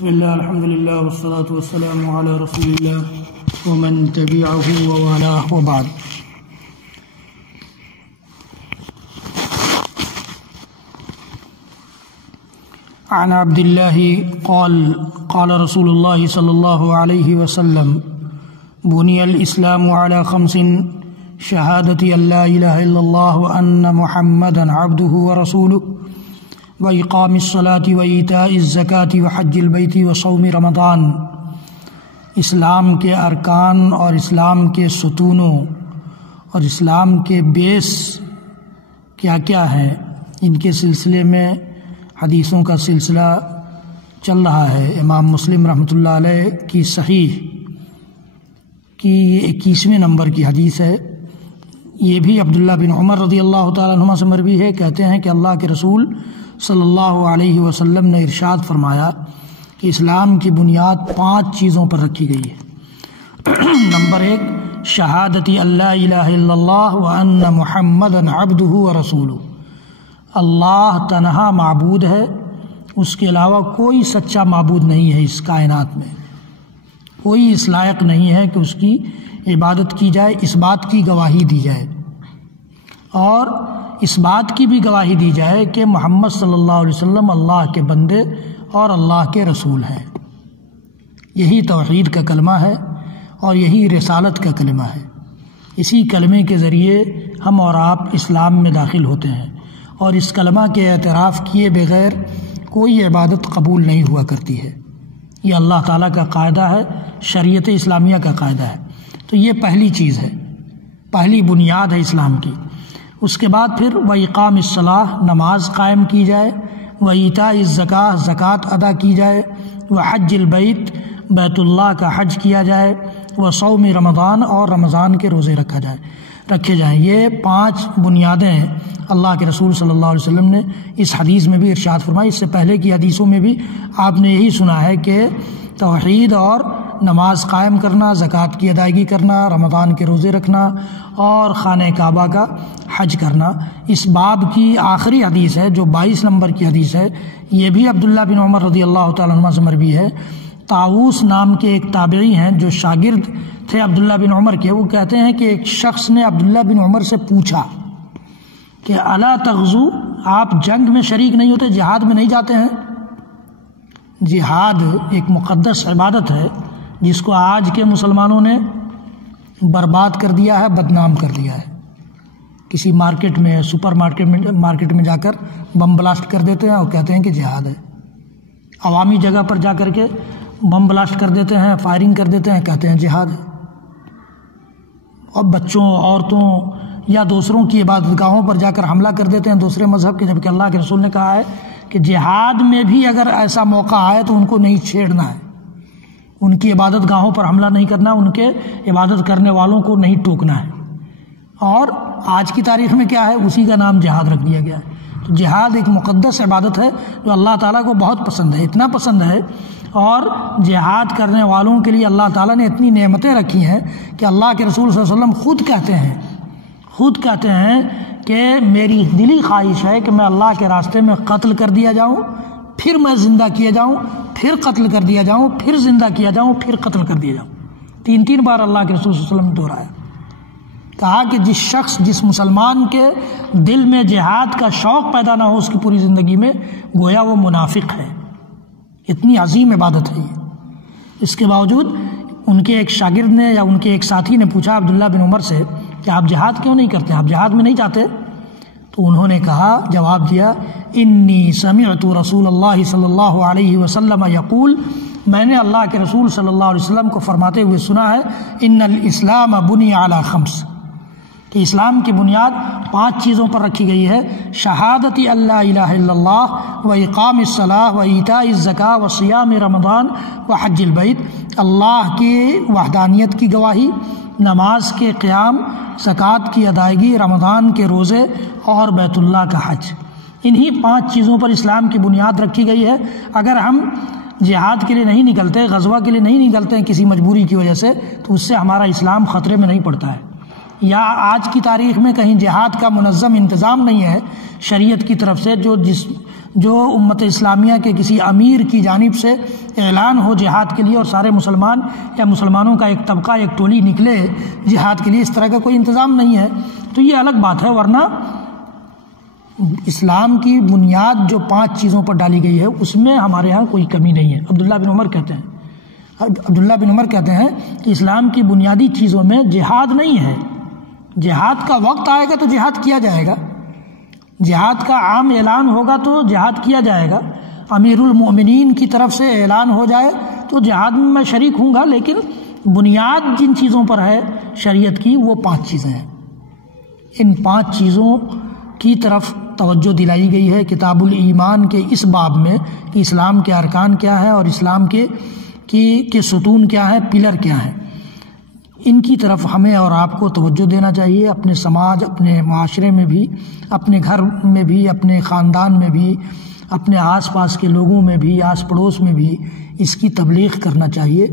بسم الله الحمد لله والصلاة والسلام على رسول الله ومن تبعه ووالاه وبعد. عن عبد الله قال قال رسول الله صلى الله عليه وسلم بني الإسلام على 5: شهادة أن لا إله إلا الله وأن محمدا عبده ورسوله وإقام الصلاة وإيتاء الزكاة وحج البيت وصوم رمضان. اسلام کے ارکان اور اسلام کے ستونوں اور اسلام کے بیس کیا کیا ہیں، ان کے سلسلے میں حدیثوں کا سلسلہ چل رہا ہے. امام مسلم رحمۃ اللہ علیہ کی صحیح کی 21ویں نمبر کی حدیث ہے. یہ بھی عبداللہ بن عمر رضی اللہ تعالیٰ عنہما سے مروی ہے. کہتے ہیں کہ اللہ کے رسول صلی اللہ علیہ وسلم نے ارشاد فرمایا کہ اسلام کی بنیاد 5 چیزوں پر رکھی گئی ہے. نمبر 1: شہادتی اللہ الہ الا اللہ وان محمدا عبدہ ورسولہ. اللہ تنہا معبود ہے، اس کے علاوہ کوئی سچا معبود نہیں ہے. اس کائنات میں کوئی اس لائق نہیں ہے کہ اس کی عبادت کی جائے. اس بات کی گواہی دی جائے اور اس بات کی بھی گواہی دی جائے کہ محمد صلی اللہ علیہ وسلم اللہ کے بندے اور اللہ کے رسول ہیں. یہی توحید کا کلمہ ہے اور یہی رسالت کا کلمہ ہے. اسی کلمے کے ذریعے ہم اور آپ اسلام میں داخل ہوتے ہیں، اور اس کلمہ کے اعتراف کیے بغیر کوئی عبادت قبول نہیں ہوا کرتی ہے. یہ اللہ تعالیٰ کا قاعدہ ہے، شریعت اسلامیہ کا قاعدہ ہے. تو یہ پہلی چیز ہے، پہلی بنیاد ہے اسلام کی. اس کے بعد پھر وَإِقَامِ الصَّلَاةِ، نماز قائم کی جائے، وَإِيتَاءِ الزَّكَاةِ، زکوٰۃ ادا کی جائے، وَحَجِّ الْبَيْتِ، بیت اللہ کا حج کیا جائے، وَصَوْمِ رمضان، اور رمضان کے روزے رکھے جائیں. یہ 5 بنیادیں ہیں. اللہ کے رسول صلی اللہ علیہ وسلم نے اس حدیث میں بھی ارشاد فرمائی. اس سے پہلے کی حدیثوں میں بھی آپ نے یہی سنا ہے کہ توحید اور نماز قائم کرنا، زکوٰۃ کی ادائیگی کرنا، رمضان کے روزے رکھنا اور خانہ کعبہ کا حج کرنا. اس باب کی آخری حدیث ہے جو 22 نمبر کی حدیث ہے. یہ بھی عبداللہ بن عمر رضی اللہ تعالیٰ عنہ سے مروی ہے. طاووس نام کے ایک تابعی ہیں جو شاگرد تھے عبداللہ بن عمر کے. وہ کہتے ہیں کہ ایک شخص نے عبداللہ بن عمر سے پوچھا کہ الا تغزو، آپ جنگ میں شریک نہیں ہوتے، جہاد میں نہیں جاتے ہیں؟ جہاد ایک مقدس عبادت ہے جس کو آج کے مسلمانوں نے برباد کر دیا ہے، بدنام کر دیا ہے. کسی مارکیٹ میں، سپر مارکیٹ میں جا کر بم بلاسٹ کر دیتے ہیں اور کہتے ہیں کہ جہاد ہے. عوامی جگہ پر جا کر کے بم بلاسٹ کر دیتے ہیں، فائرنگ کر دیتے ہیں، کہتے ہیں جہاد ہے. اور بچوں، عورتوں یا دوسروں کی عبادت گاہوں پر جا کر حملہ کر دیتے ہیں دوسرے مذہب کے، جبکہ اللہ کے رسول نے کہا ہے کہ جہاد میں بھی اگر ایسا موقع آئے تو ان کو نہیں چھیڑنا ہے، ان کی عبادت گاہوں پر حملہ نہیں کرنا، ان کے عبادت کرنے والوں کو نہیں ٹوکنا ہے. اور آج کی تاریخ میں کیا ہے، اسی کا نام جہاد رکھ دیا گیا ہے. تو جہاد ایک مقدس عبادت ہے جو اللہ تعالیٰ کو بہت پسند ہے، اتنا پسند ہے. اور جہاد کرنے والوں کے لیے اللہ تعالیٰ نے اتنی نعمتیں رکھی ہیں کہ اللہ کے رسول صلی اللہ علیہ وسلم خود کہتے ہیں کہ میری دلی خواہش ہے کہ میں اللہ کے راستے میں قتل کر دیا جاؤں، پھر میں زندہ کیا جاؤں، پھر قتل کر دیا جاؤں، پھر زندہ کیا جاؤں، پھر قتل کر دیا جاؤں. 3 بار اللہ کے رسول صلی اللہ علیہ وسلم نے دہرایا. کہا کہ جس مسلمان کے دل میں جہاد کا شوق پیدا نہ ہو اس کی پوری زندگی میں، گویا وہ منافق ہے. اتنی عظیم عبادت ہے یہ. اس کے باوجود ان کے ایک شاگرد نے یا ان کے ایک ساتھی نے پوچھا عبداللہ بن عمر سے کہ آپ جہاد کیوں نہیں کرتے، آپ جہاد میں نہیں جاتے؟ تو انہوں نے کہا، جواب دیا، انی سمعت رسول اللہ صلی اللہ علیہ وسلم یقول، میں نے اللہ کے رسول صلی اللہ علیہ وسلم کو فرماتے ہوئے سنا ہے، ان الاسلام بنی علی 5، کہ اسلام کی بنیاد 5 چیزوں پر رکھی گئی ہے. شہادتی اللہ الہ الا اللہ وإقام الصلاة وإیتاء الزکاة وصیام رمضان وحج البیت، اللہ کی وحدانیت کی گواہی، نماز کے قیام، زکوٰۃ کی ادائیگی، رمضان کے روزے اور بیت اللہ کا حج. انہی 5 چیزوں پر اسلام کی بنیاد رکھی گئی ہے. اگر ہم جہاد کے لیے نہیں نکلتے، غزوہ کے لیے نہیں نکلتے ہیں کسی مجبوری کی وجہ سے، تو اس سے ہمارا اسلام خطرے میں نہیں پڑتا ہے. یا آج کی تاریخ میں کہیں جہاد کا منظم انتظام نہیں ہے شریعت کی طرف سے، جو امت اسلامیہ کے کسی امیر کی جانب سے اعلان ہو جہاد کے لیے اور سارے مسلمان یا مسلمانوں کا ایک طبقہ ایک ٹولی نکلے جہاد کے لیے، اس طرح کا کوئی انتظام نہیں ہے تو یہ الگ بات ہے، ورنہ اسلام کی بنیاد جو 5 چیزوں پر ڈالی گئی ہے اس میں ہمارے ہاں کوئی کمی نہیں ہے۔ عبداللہ بن عمر کہتے ہیں کہ اسلام کی بنیادی چیزوں میں جہاد نہیں ہے، جہاد کا وقت آئے گا تو جہاد کیا جائے گا، جہاد کا عام اعلان ہوگا تو جہاد کیا جائے گا، امیر المؤمنین کی طرف سے اعلان ہو جائے تو جہاد میں میں شریک ہوں گا، لیکن بنیاد جن چیزوں پر ہے شریعت کی وہ 5 چیزیں ہیں۔ ان 5 چیزوں کی طرف توجہ دلائی گئی ہے کتاب الایمان کے اس باب میں کہ اسلام کے ارکان کیا ہے اور اسلام کے ستون کیا ہے، پلر کیا ہے۔ ان کی طرف ہمیں اور آپ کو توجہ دینا چاہیے، اپنے سماج، اپنے معاشرے میں بھی، اپنے گھر میں بھی، اپنے خاندان میں بھی، اپنے آس پاس کے لوگوں میں بھی، آس پڑوس میں بھی اس کی تبلیغ کرنا چاہیے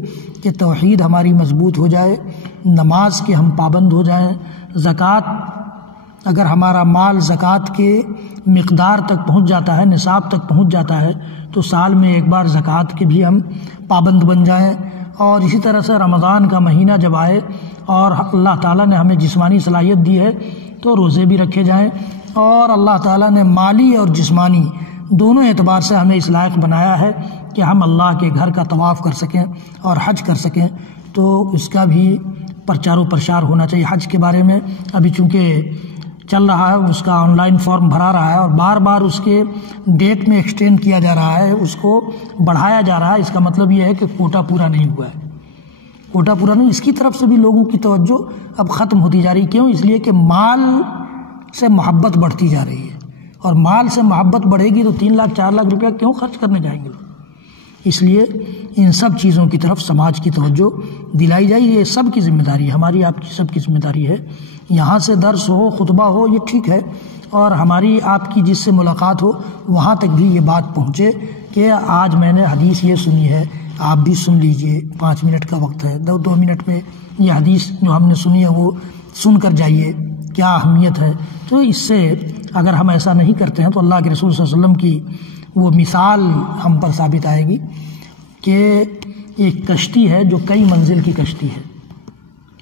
کہ توحید ہماری مضبوط ہو جائے، نماز کے ہم پابند ہو جائیں، زکوٰۃ اگر ہمارا مال زکوٰۃ کے مقدار تک پہنچ جاتا ہے، نصاب تک پہنچ جاتا ہے تو سال میں ایک بار زکوٰۃ کے بھی ہم پابند بن جائیں، اور اسی طرح سے رمضان کا مہینہ جب آئے اور اللہ تعالیٰ نے ہمیں جسمانی صلاحیت دی ہے تو روزے بھی رکھے جائیں، اور اللہ تعالیٰ نے مالی اور جسمانی دونوں اعتبار سے ہمیں اس لائق بنایا ہے کہ ہم اللہ کے گھر کا طواف کر سکیں اور حج کر سکیں، تو اس کا بھی پرچار و پرشار ہونا چاہیے۔ حج کے بارے میں ابھی چونکہ چل رہا ہے، اس کا آن لائن فارم بھرا رہا ہے اور بار بار اس کے ڈیٹ میں ایکسٹینڈ کیا جا رہا ہے، اس کو بڑھایا جا رہا ہے۔ اس کا مطلب یہ ہے کہ کوٹا پورا نہیں ہوا ہے، کوٹا پورا نہیں، اس کی طرف سے بھی لوگوں کی توجہ اب ختم ہوتی جا رہی۔ کیوں؟ اس لیے کہ مال سے محبت بڑھتی جا رہی ہے، اور مال سے محبت بڑھے گی تو 3 لاکھ 4 لاکھ روپیہ کیوں خرچ کرنے جائیں گے لوگ؟ اس لیے ان سب چیزوں کی طرف سماج کی توجہ دلائی جائے، یہ سب کی ذمہ داری ہے، ہماری آپ کی سب کی ذمہ داری ہے۔ یہاں سے درس ہو، خطبہ ہو، یہ ٹھیک ہے، اور ہماری آپ کی جس سے ملاقات ہو وہاں تک بھی یہ بات پہنچے کہ آج میں نے حدیث یہ سنی ہے، آپ بھی سن لیجئے، 5 منٹ کا وقت ہے، 2 منٹ میں یہ حدیث جو ہم نے سنی ہے وہ سن کر جائیے، کیا اہمیت ہے۔ تو اس سے اگر ہم ایسا نہیں کرتے ہیں تو اللہ کے رسول صلی اللہ علیہ وسلم کی وہ مثال ہم پر ثابت آئے گی کہ ایک کشتی ہے جو کئی منزل کی کشتی ہے،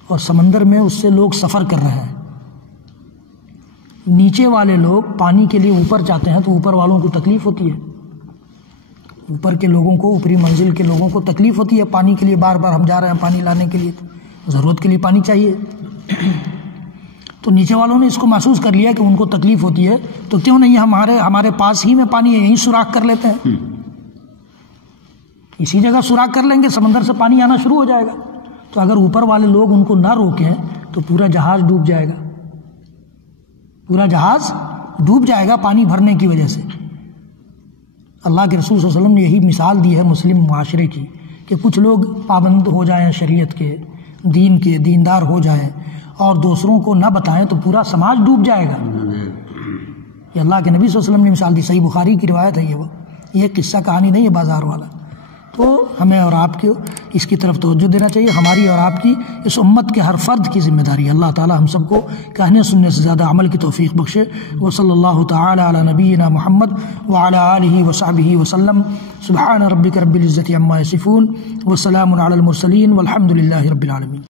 اور سمندر میں اس سے لوگ سفر کر رہے ہیں، نیچے والے لوگ پانی کے لیے اوپر جاتے ہیں تو اوپر والوں کو تکلیف ہوتی ہے، اوپر کے لوگوں کو، اوپری منزل کے لوگوں کو تکلیف ہوتی ہے پانی کے لیے، بار بار ہم جا رہے ہیں پانی لانے کے لیے، تو ضرورت کے لیے پانی چاہیے، تو نیچے والوں نے اس کو محسوس کر لیا کہ ان کو تکلیف ہوتی ہے، تو کیوں نہیں ہمارے پاس ہی میں پانی ہے، یہیں سوراخ کر لیتے ہیں، اسی جگہ سوراخ کر لیں گے، سمندر سے پانی آنا شروع ہو جائے گا۔ تو اگر اوپر والے لوگ ان کو نہ روکیں تو پورا جہاز ڈوب جائے گا، پورا جہاز ڈوب جائے گا پانی بھرنے کی وجہ سے۔ اللہ کے رسول صلی اللہ علیہ وسلم نے یہی مثال دی ہے مسلم معاشرے کی کہ کچھ لوگ پابند ہو جائیں شریعت کے، دین کے، دیندار ہو جائیں اور دوسروں کو نہ بتائیں تو پورا سماج ڈوب جائے گا۔ یہ اللہ کے نبی صلی اللہ علیہ وسلم نے مثال دی، صحیح بخاری کی روایت ہے یہ قصہ کہانی نہیں ہے بازار والا۔ تو ہمیں اور آپ کو اس کی طرف توجہ دینا چاہیے، ہماری اور آپ کی، اس امت کے ہر فرد کی ذمہ داری ہے۔ اللہ تعالی ہم سب کو کہنے سننے سے زیادہ عمل کی توفیق بخشے۔ وصلی اللہ تعالی علی نبینا محمد وعلی آلہ وصحبہ وسلم۔ سبحان ربک رب العزۃ عما یصفون وسلام علی المرسلین والحمد للہ رب العالمین۔